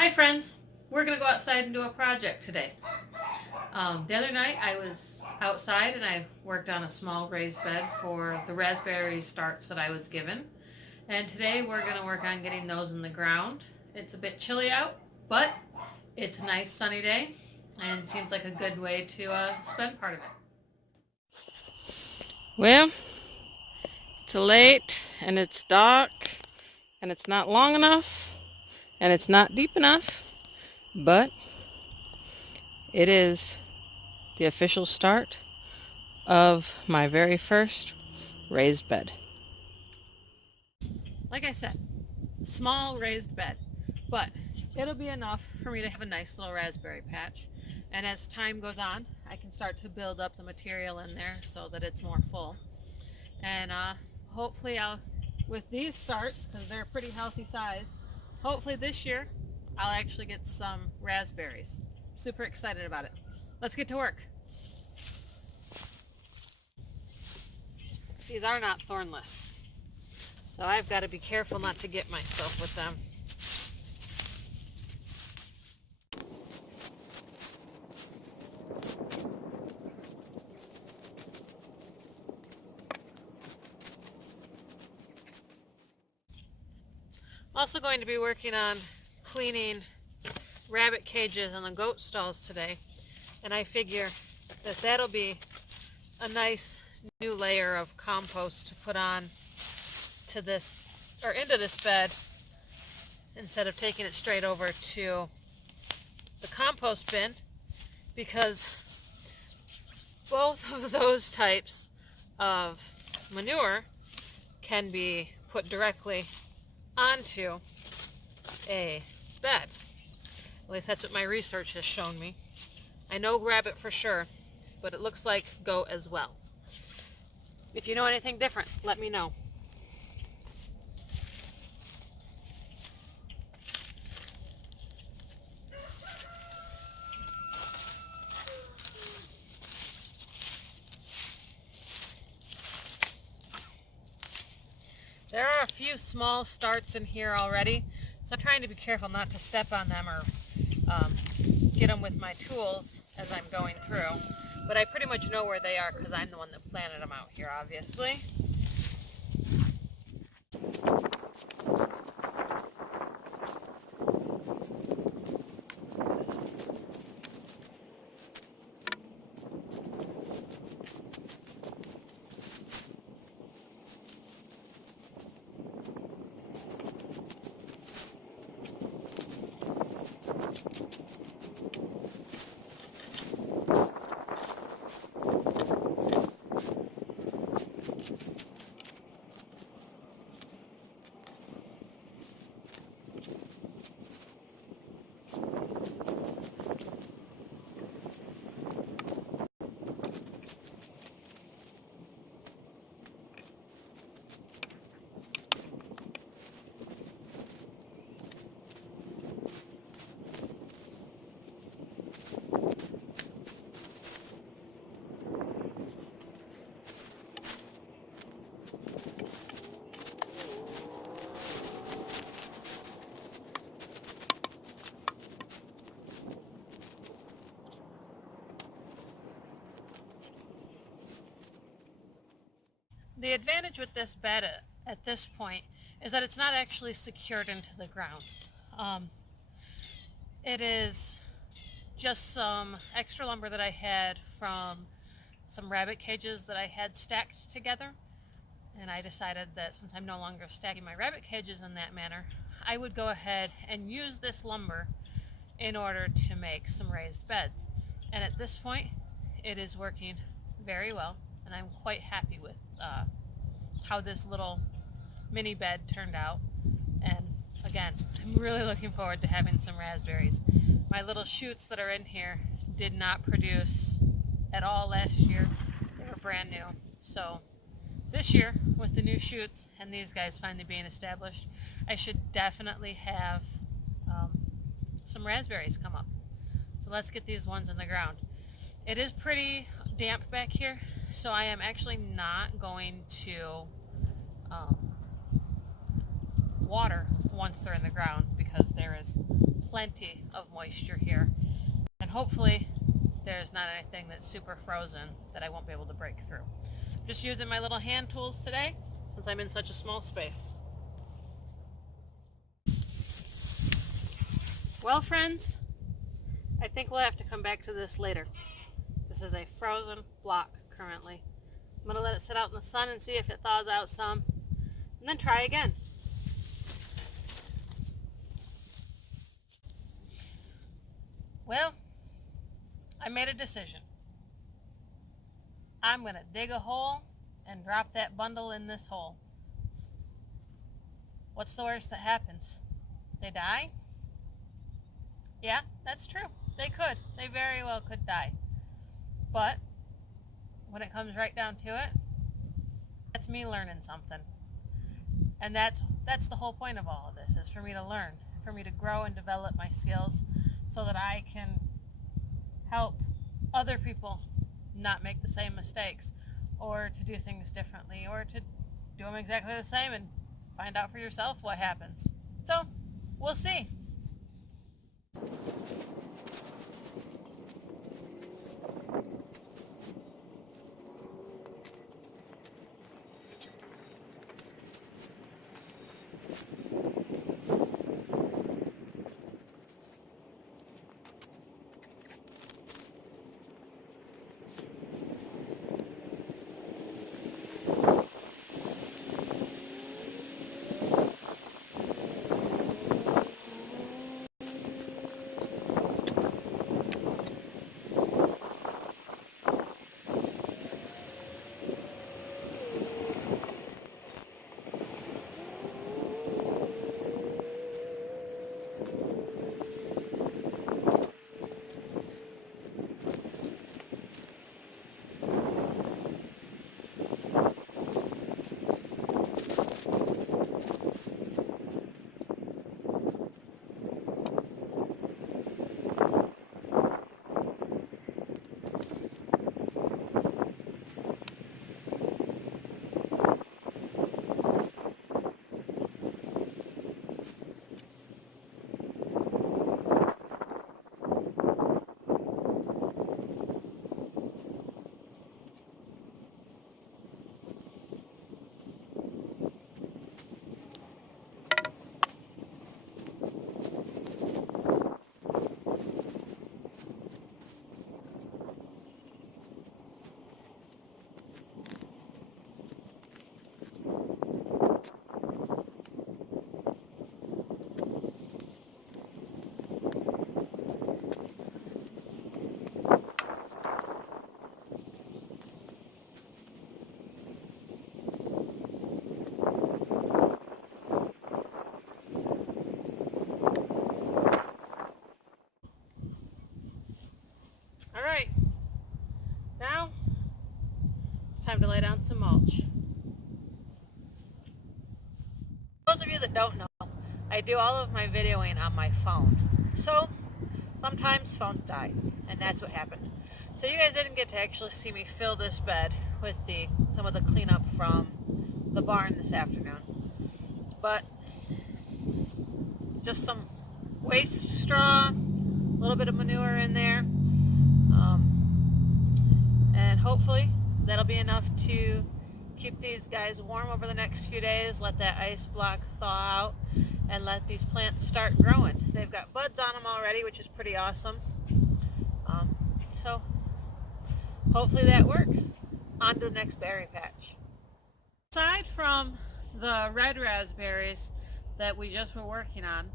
Hi friends, we're going to go outside and do a project today. The other night I was outside and I worked on a small raised bed for the raspberry starts that I was given. And today we're going to work on getting those in the ground. It's a bit chilly out, but it's a nice sunny day and seems like a good way to spend part of it. Well, it's late and it's dark and it's not long enough and it's not deep enough, but it is the official start of my very first raised bed. Like I said, small raised bed, but it'll be enough for me to have a nice little raspberry patch. And as time goes on, I can start to build up the material in there so that it's more full. And hopefully with these starts, because they're a pretty healthy size, hopefully this year I'll actually get some raspberries. Super excited about it. Let's get to work. These are not thornless, so I've got to be careful not to get myself with them. Also going to be working on cleaning rabbit cages and the goat stalls today, and I figure that that'll be a nice new layer of compost to put on to this or into this bed instead of taking it straight over to the compost bin, because both of those types of manure can be put directly onto a bed. At least that's what my research has shown me. I know rabbit for sure, but it looks like goat as well. If you know anything different, let me know. There are a few small starts in here already, so I'm trying to be careful not to step on them or get them with my tools as I'm going through. But I pretty much know where they are because I'm the one that planted them out here, obviously. The advantage with this bed at this point is that it's not actually secured into the ground. It is just some extra lumber that I had from some rabbit cages that I had stacked together, and I decided that since I'm no longer stacking my rabbit cages in that manner, I would go ahead and use this lumber in order to make some raised beds. And at this point it is working very well, and I'm quite happy with how this little mini bed turned out. And again, I'm really looking forward to having some raspberries. My little shoots that are in here did not produce at all last year. They were brand new. So this year, with the new shoots and these guys finally being established, I should definitely have some raspberries come up. So let's get these ones in the ground. It is pretty damp back here, so I am actually not going to water once they're in the ground, because there is plenty of moisture here. And hopefully there's not anything that's super frozen that I won't be able to break through. Just using my little hand tools today since I'm in such a small space. Well, friends, I think we'll have to come back to this later. This is a frozen block currently. I'm going to let it sit out in the sun and see if it thaws out some, and then try again. Well, I made a decision. I'm going to dig a hole and drop that bundle in this hole. What's the worst that happens? They die? Yeah, that's true. They could. They very well could die. But when it comes right down to it, that's me learning something. And that's the whole point of all of this, is for me to learn, for me to grow and develop my skills so that I can help other people not make the same mistakes, or to do things differently, or to do them exactly the same and find out for yourself what happens. So, we'll see. Alright, now it's time to lay down some mulch. For those of you that don't know, I do all of my videoing on my phone. So sometimes phones die, and that's what happened. So you guys didn't get to actually see me fill this bed with some of the cleanup from the barn this afternoon. But just some waste straw, a little bit of manure in there. And hopefully that'll be enough to keep these guys warm over the next few days, let that ice block thaw out, and let these plants start growing. They've got buds on them already, which is pretty awesome. So hopefully that works. On to the next berry patch. Aside from the red raspberries that we just were working on,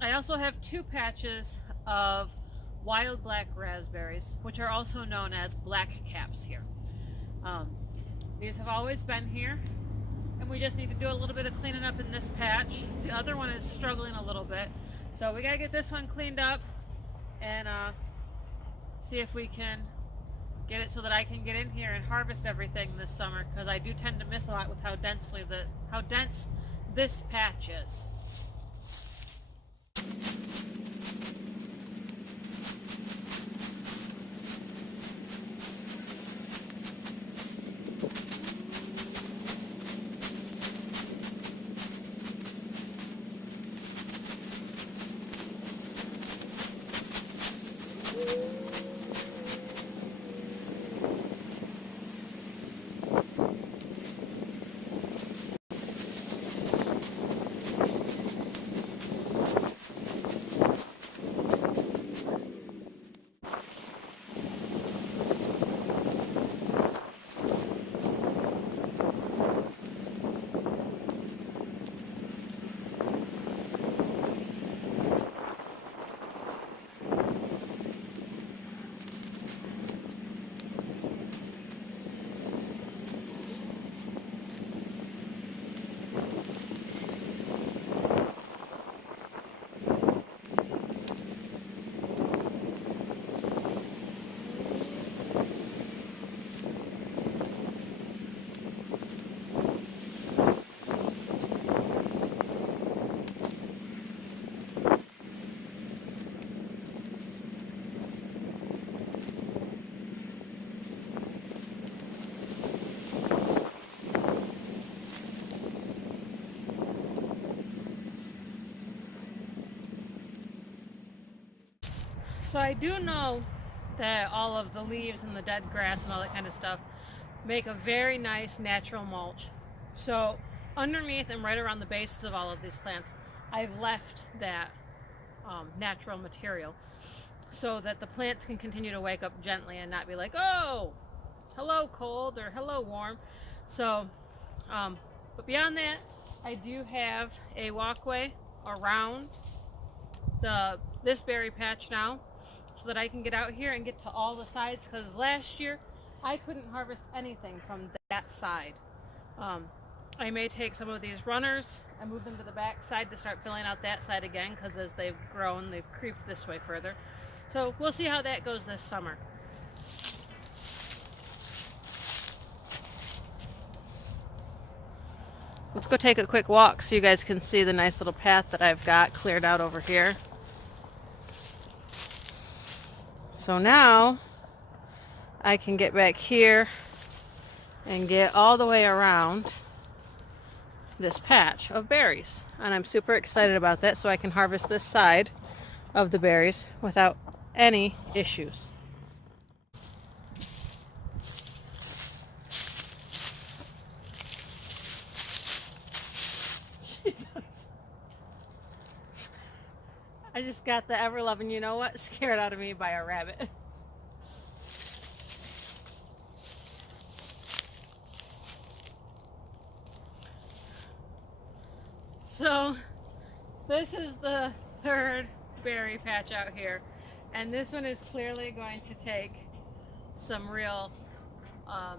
I also have 2 patches of wild black raspberries, which are also known as blackcaps here. These have always been here, and we just need to do a little bit of cleaning up in this patch. The other one is struggling a little bit, so we gotta get this one cleaned up and see if we can get it so that I can get in here and harvest everything this summer, because I do tend to miss a lot with how dense this patch is. So I do know that all of the leaves and the dead grass and all that kind of stuff make a very nice natural mulch. So underneath and right around the bases of all of these plants, I've left that natural material so that the plants can continue to wake up gently and not be like, oh, hello cold or hello warm. So, but beyond that, I do have a walkway around this berry patch now so that I can get out here and get to all the sides, because last year I couldn't harvest anything from that side. I may take some of these runners and move them to the back side to start filling out that side again, because as they've grown, they've creeped this way further. So we'll see how that goes this summer. Let's go take a quick walk so you guys can see the nice little path that I've got cleared out over here. So now I can get back here and get all the way around this patch of berries. And I'm super excited about that, so I can harvest this side of the berries without any issues. I just got the ever-loving, you know what, scared out of me by a rabbit. So this is the third berry patch out here, and this one is clearly going to take some real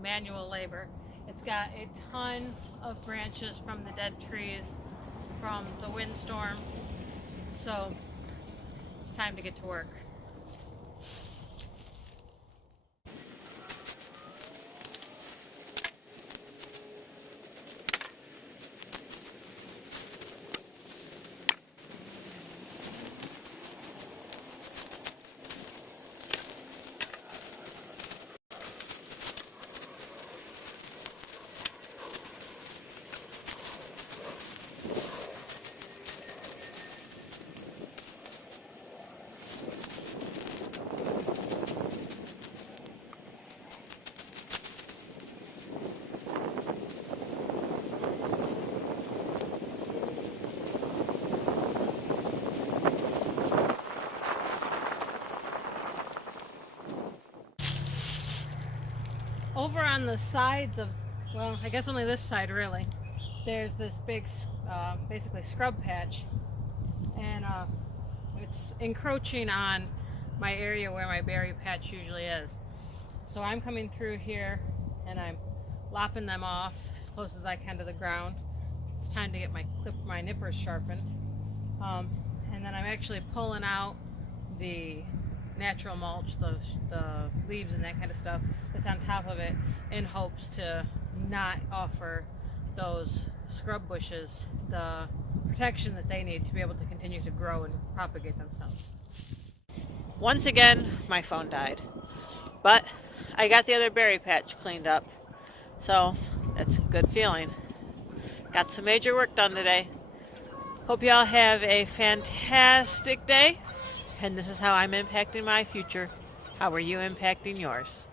manual labor. It's got a ton of branches from the dead trees from the windstorm, so it's time to get to work. Over on the sides of, well, I guess only this side really, there's this big, basically scrub patch, and it's encroaching on my area where my berry patch usually is. So I'm coming through here and I'm lopping them off as close as I can to the ground. It's time to get my nippers sharpened. And then I'm actually pulling out the natural mulch, the leaves and that kind of stuff that's on top of it, in hopes to not offer those scrub bushes the protection that they need to be able to continue to grow and propagate themselves. Once again, my phone died, but I got the other berry patch cleaned up, so that's a good feeling. Got some major work done today. Hope y'all have a fantastic day. And this is how I'm impacting my future. How are you impacting yours?